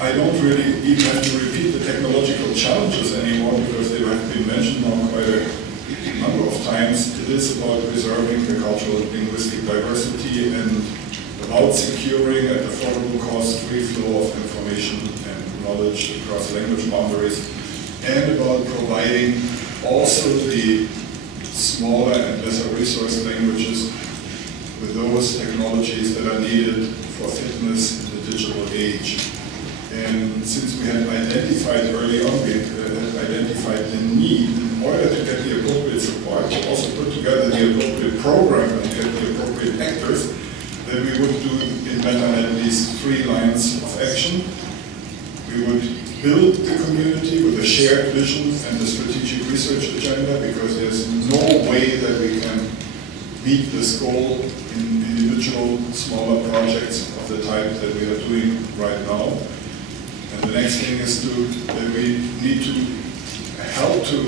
I don't really even have to repeat the technological challenges anymore because they have been mentioned now quite a number of times. It is about preserving the cultural and linguistic diversity and about securing at affordable cost free flow of information and knowledge across language boundaries, and about providing also the smaller and lesser resource languages with those technologies that are needed for fitness in the digital age. And since we had identified early on, we had identified the need in order to get the appropriate support, to also put together the appropriate program and get the appropriate actors, that we would do in MetaNet these 3 lines of action. We would build the community with a shared vision and a strategic research agenda, because there's no way that we can meet this goal in individual smaller projects of the type that we are doing right now. And the next thing is that we need to help to,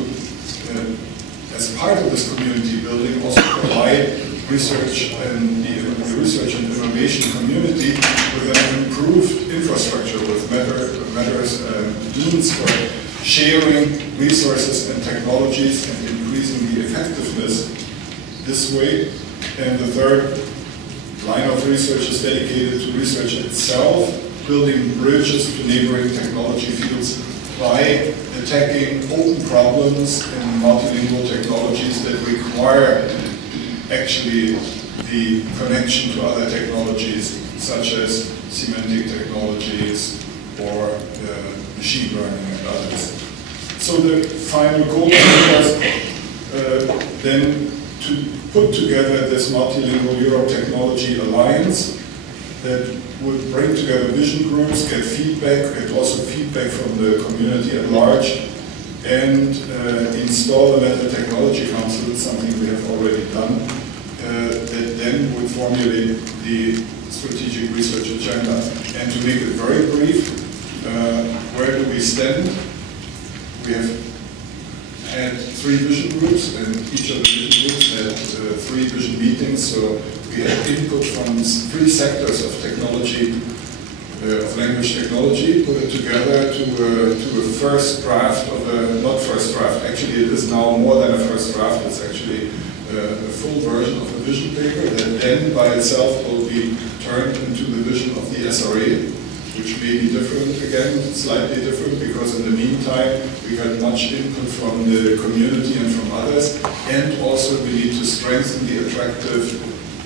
as part of this community building, also provide research and the research and information community with an improved infrastructure, with means for sharing resources and technologies and increasing the effectiveness this way. And the third line of research is dedicated to research itself, building bridges to neighboring technology fields by attacking open problems in multilingual technologies that require actually the connection to other technologies, such as semantic technologies or machine learning and others. So the final goal was then to put together this Multilingual Europe Technology Alliance that would bring together vision groups, get feedback, get also feedback from the community at large, and install a Meta Technology Council, something we have already done, that then would formulate the strategic research agenda. And to make it very brief, where do we stand? We have had 3 vision groups, and each of the vision groups had 3 vision meetings, so we had input from 3 sectors of technology, of language technology, put it together to a first draft of a, not first draft, actually it is now more than a first draft, it's actually a full version of a vision paper that then by itself will be turned into the vision of the SRA, which may be different again, slightly different, because in the meantime we got much input from the community and from others, and also we need to strengthen the attractive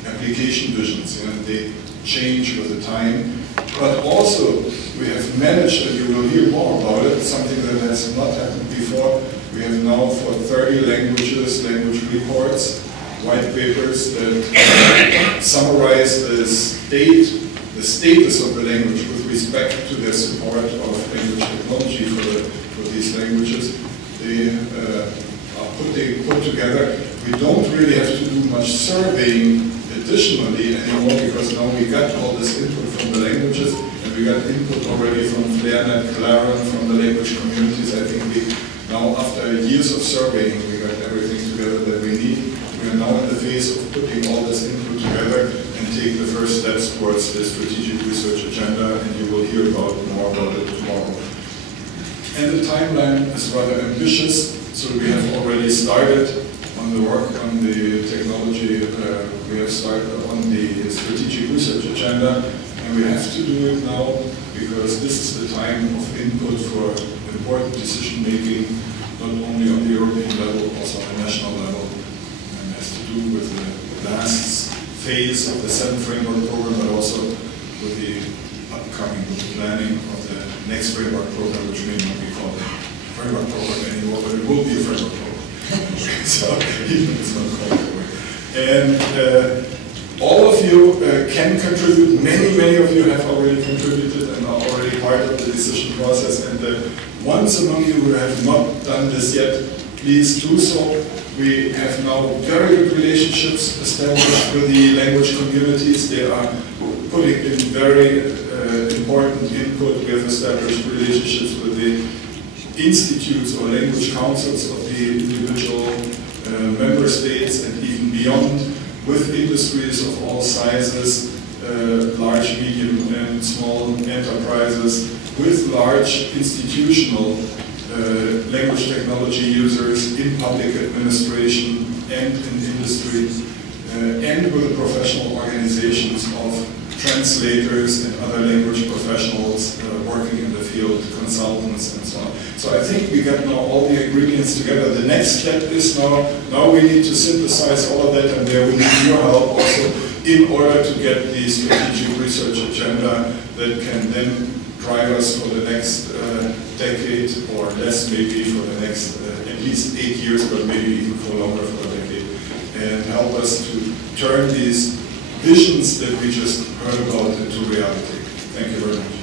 application visions, and they change with the time. But also we have managed, and you will hear more about it, something that has not happened before. We have now for 30 languages, language reports, white papers that summarize the status of the language with respect to their support of language technology for these languages. They are put together. We don't really have to do much surveying additionally anymore, because now we got all this input from the languages, and we got input already from FlairNet, Claren, from the language communities. I think we now, after years of surveying, we got everything together that we need. We are now in the phase of putting all this input together and take the first steps towards the strategic research agenda, and you will hear more about it tomorrow. And the timeline is rather ambitious, so we have already started on the work on the technology, we have started on the strategic research agenda, and we have to do it now because this is the time of input for important decision making, not only on the European level, also on the national level, and has to do with the last phase of the 7th framework program, but also with the upcoming planning of the next framework program, which may not be called a framework program anymore, but it will be a framework program. So even it's not called that way. And all of you can contribute. Many of you have already contributed and are already part of the decision process. And the ones among you who have not done this yet, please do so. We have now very good relationships established with the language communities. They are putting in very important input. We have established relationships with the institutes or language councils of the individual member states and even beyond, with industries of all sizes, large, medium and small enterprises, with large institutional language technology users in public administration and in industry, and with the professional organizations of translators and other language professionals working in the field, consultants and so on. So I think we got now all the ingredients together. The next step is now we need to synthesize all of that, and there we need your help also in order to get the strategic research agenda that can then drive us for the next decade or less, maybe for the next at least 8 years, but maybe even for longer, for a decade, and help us to turn these visions that we just heard about into reality. Thank you very much.